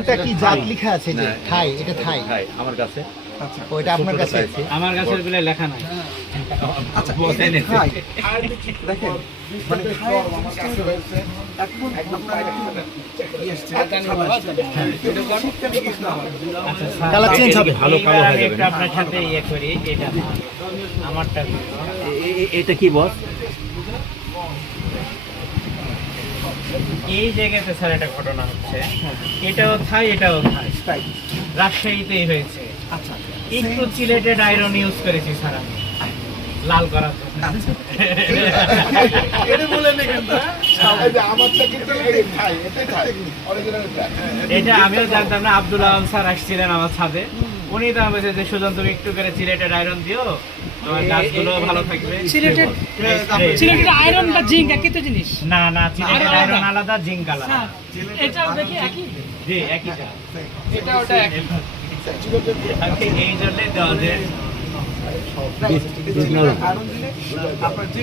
এটা কি জাত লেখা আছে যে থাই? এটা থাই আমার কাছে। আচ্ছা ওইটা আপনার কাছে আছে? আমার কাছের গুলো লেখা নাই। আচ্ছা খাই দেখেন মানে খাই এখন আপনার কালার চেঞ্জ হবে। ভালো কালো হয়ে যাবে একটু আপনার সাথে ইয়ে করি, এটা আমারটা এটা কি বস? এই জায়গাতে স্যার একটা ঘটনা হচ্ছে, এটাও থাই এটাও থাই, রাজশাহীতেই হয়েছে। আচ্ছা একটু সিলেটেড আয়রন ইউজ করেছি স্যার আমি লাল করার জন্য। এটা আমিও জানতাম না। আব্দুল আলম স্যার আসছিলেন আমার ছাদে, উনি তো বলছে যে সুজন তুমি একটু করে সিলেটেড আয়রন দিও, তোমার গাছগুলো ভালো থাকবে। সিলেটেড আয়রন বা জিঙ্ক একই তো জিনিস? না না, সিলেটেড আয়রন আলাদা, জিঙ্ক আলাদা। এটাও দেখি একই। জি একইটা। এটা ওটা একই। এই জন্যই দেওয়া যে আরো দিলে আপনার যে